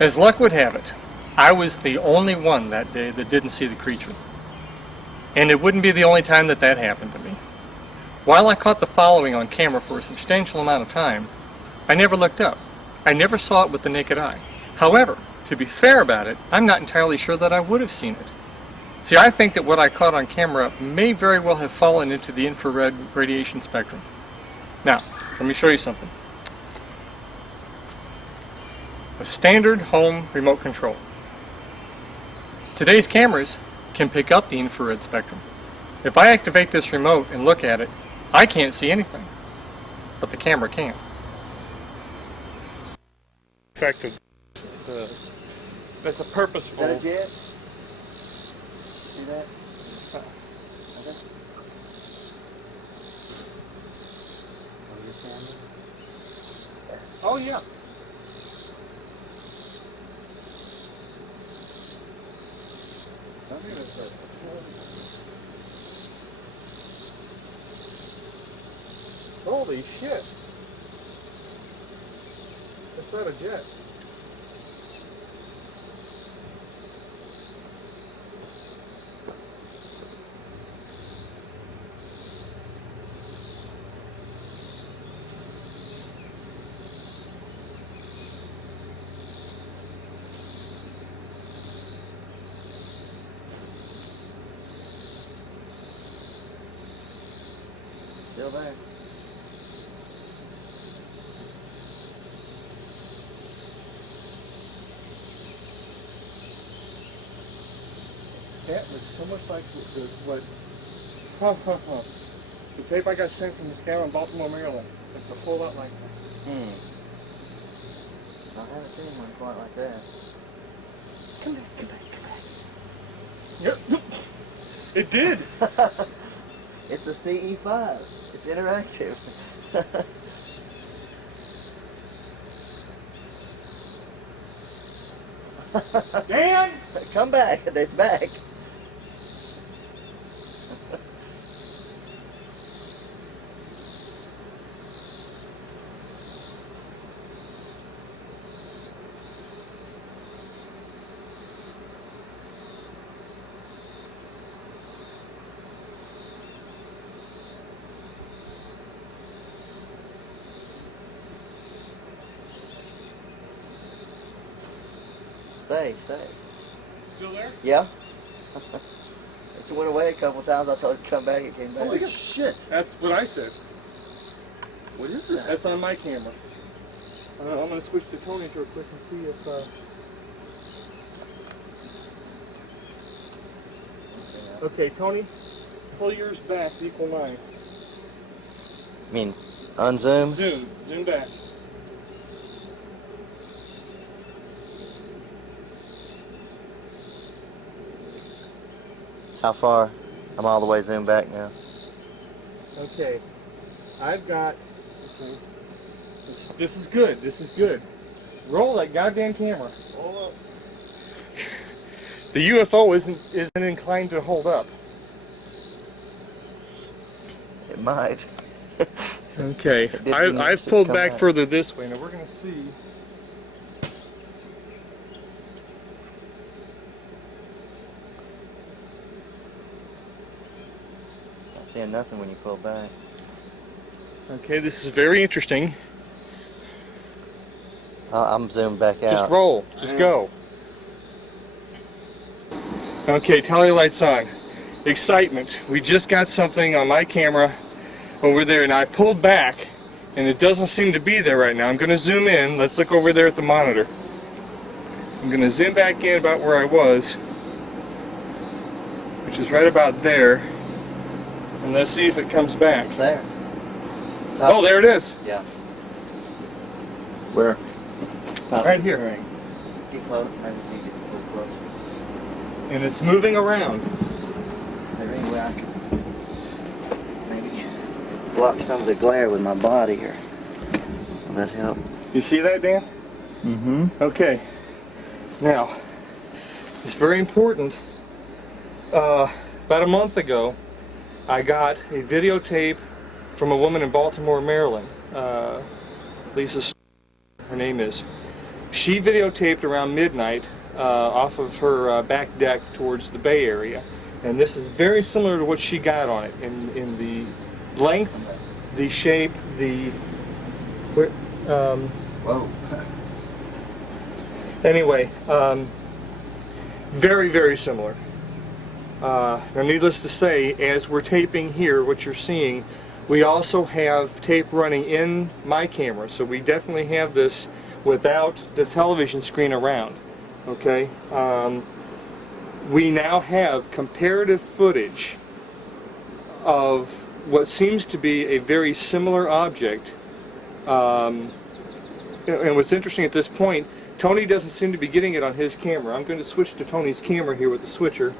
As luck would have it, I was the only one that day that didn't see the creature. And it wouldn't be the only time that that happened to me. While I caught the following on camera for a substantial amount of time, I never looked up. I never saw it with the naked eye. However, to be fair about it, I'm not entirely sure that I would have seen it. See, I think that what I caught on camera may very well have fallen into the infrared radiation spectrum. Now, let me show you something. A standard home remote control. Today's cameras can pick up the infrared spectrum. If I activate this remote and look at it, I can't see anything, but the camera can. Effective. That's a purposeful. Is that a jet? See that? Okay. Oh yeah. Holy shit. That's not a jet. Still there. That looks so much like the tape I got sent from the scout in Baltimore, Maryland. It's a whole lot like that. I haven't seen one quite like that. Come back, come back, come back. Yep. It did. It's a CE5. It's interactive. Dan! Come back. It's back. Stay. Still there? Yeah. It went away a couple times. I told it to come back. It came back. Holy shit! That's what I said. What is that? That's on my camera. I'm going to switch to Tony real quick and see if... Okay, Tony, pull yours back to equal mine. I mean, unzoom? Zoom back. How far? I'm all the way zoomed back now. Okay, I've got... Okay. This is good, this is good. Roll that goddamn camera. Roll up. The UFO isn't inclined to hold up. It might. Okay, I've pulled back further this way. Now we're going to see. Not seeing nothing when you pull back. Okay, this is very interesting. I'm zoomed back out. Just roll. Just go. Okay, tally lights on. Excitement. We just got something on my camera over there, and I pulled back, and it doesn't seem to be there right now. I'm going to zoom in. Let's look over there at the monitor. I'm going to zoom back in about where I was, which is right about there, and let's see if it comes back. It's there. Oh, there it is. Yeah. Where? Right here. Get close. Maybe you get a little closer. And it's moving around. Maybe anyway I can maybe block some of the glare with my body here. Will that help? You see that, Dan? Mm-hmm. Okay. Now, it's very important. About a month ago, I got a videotape from a woman in Baltimore, Maryland. Lisa, her name is. She videotaped around midnight off of her back deck towards the Bay Area, and this is very similar to what she got on it in the length, the shape, the Whoa. anyway, very, very similar. Now, needless to say, as we're taping here, what you're seeing, we also have tape running in my camera, so we definitely have this without the television screen around. Okay, we now have comparative footage of what seems to be a very similar object. And what's interesting at this point, Tony doesn't seem to be getting it on his camera. I'm going to switch to Tony's camera here with the switcher.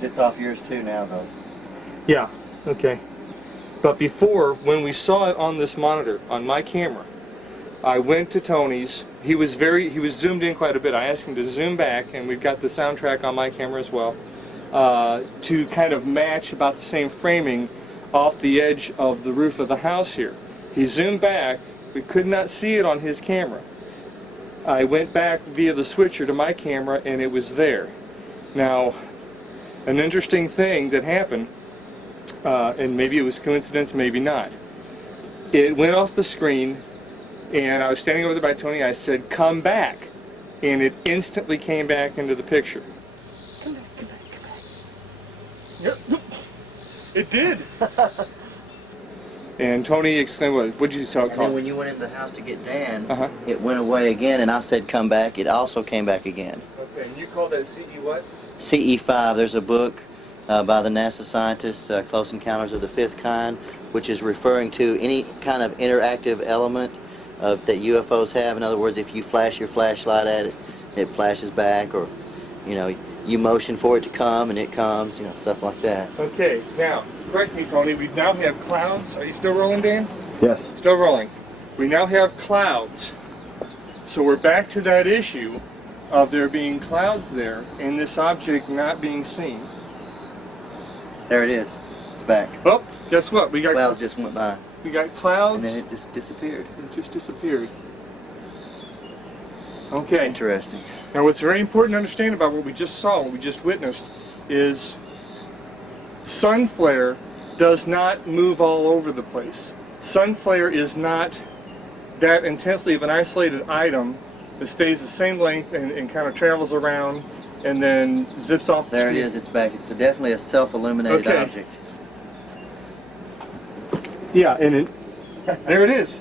It's off yours too now, though. Yeah, okay. But before, when we saw it on this monitor, on my camera, I went to Tony's. He was zoomed in quite a bit. I asked him to zoom back, and we've got the soundtrack on my camera as well, to kind of match about the same framing off the edge of the roof of the house here. He zoomed back. We could not see it on his camera. I went back via the switcher to my camera, and it was there. Now, an interesting thing that happened, and maybe it was coincidence, maybe not. It went off the screen, and I was standing over there by Tony. I said, "Come back," and it instantly came back into the picture. Come back, come back, come back. Yep, it did. And Tony exclaimed, "What did you say it And called?" then when you went into the house to get Dan, Uh-huh. it went away again, and I said, "Come back." It also came back again. Okay, and you called that CE what? CE5. There's a book by the NASA scientists, Close Encounters of the Fifth Kind, which is referring to any kind of interactive element that UFOs have. In other words, if you flash your flashlight at it, it flashes back, or you motion for it to come and it comes, stuff like that. Okay, now, correct me, Tony, we now have clouds. Are you still rolling, Dan? Yes. Still rolling. We now have clouds. So we're back to that issue of there being clouds there and this object not being seen. There it is. It's back. Oh, guess what? We got Clouds just went by, we got clouds. and then it just disappeared. It just disappeared. Okay. Interesting. Now what's very important to understand about what we just saw, what we just witnessed, is sun flare does not move all over the place. Sun flare is not that intensely of an isolated item that stays the same length and kind of travels around and then zips off the There screen. it is. It's back. It's definitely a self-illuminated Okay. object. Yeah, and there it is.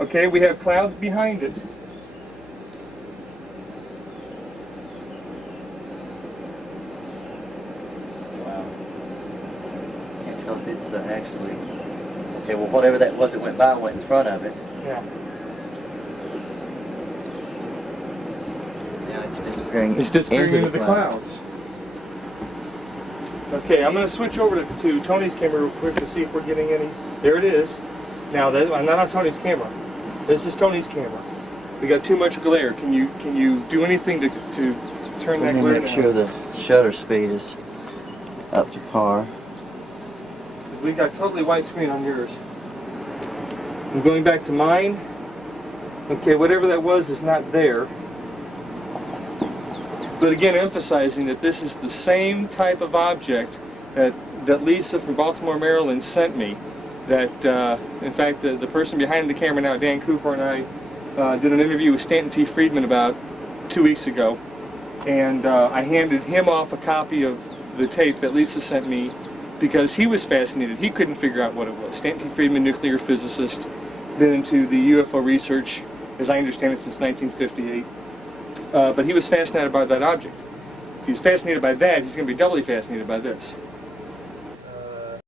Okay, we have clouds behind it. Wow. Can't tell if it's actually... Okay, well, whatever that was that went by went in front of it. Yeah. Now it's disappearing. It's disappearing into the clouds. Okay, I'm going to switch over to Tony's camera real quick to see if we're getting any. There it is. Now, I'm not on Tony's camera. This is Tony's camera. We got too much glare. Can you do anything to turn that Let me glare make down? sure the shutter speed is up to par. We got totally white screen on yours. I'm going back to mine. Okay, whatever that was is not there. But again, emphasizing that this is the same type of object that Lisa from Baltimore, Maryland sent me. That, in fact, the person behind the camera now, Dan Cooper, and I did an interview with Stanton T. Friedman about 2 weeks ago. And I handed him off a copy of the tape that Lisa sent me because he was fascinated. He couldn't figure out what it was. Stanton T. Friedman, nuclear physicist, been into the UFO research, as I understand it, since 1958. But he was fascinated by that object. If he's fascinated by that, he's going to be doubly fascinated by this.